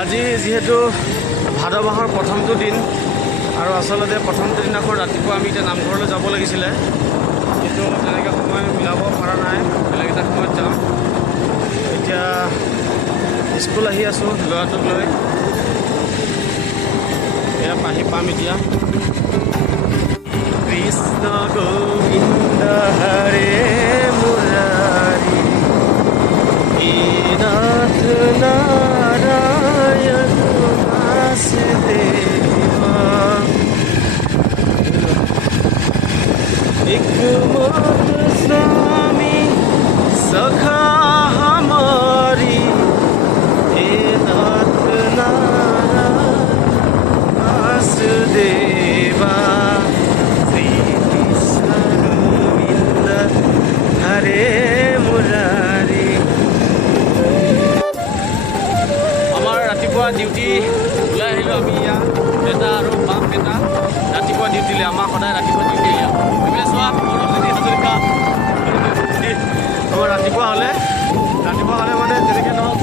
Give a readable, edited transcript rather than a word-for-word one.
আজি যিহেতু ভাদ মাহৰ প্ৰথমটো দিন আৰু আচলতে প্ৰথমটো দিনাখন ৰাতিপুৱা আমি এতিয়া নামঘৰলৈ যাব লাগিছিলে, কিন্তু তেনেকৈ সময় মিলাব পৰা নাই। বেলেগ এটা সময়ত যাম। এতিয়া স্কুল আহি আছোঁ ল'ৰাটোক লৈ, এয়া পাম এতিয়া। কৃষ্ণ গোবিন্দ হৰে মুৰাৰী নাথ নাৰায়ণ বাসুদেৱা एकमात्र स्वामी सखा हमारी हे नाथ नारायण वासुदेवा श्री कृष्ण गोविंद हरे मुरारी। আমাৰ ৰাতিপুৱা ডিউটি ওলাই আহিলোঁ আমি। ইয়াত বেটা আৰু বাপ বেটা ৰাতিপুৱা ডিউটিলৈ। আমাৰ সদায় ৰাতিপুৱা ডিউটি চোৱা মনোজ্যোতি হাজৰিকা। আমাৰ ৰাতিপুৱা হ'লে মানে যেনেকৈ নহওক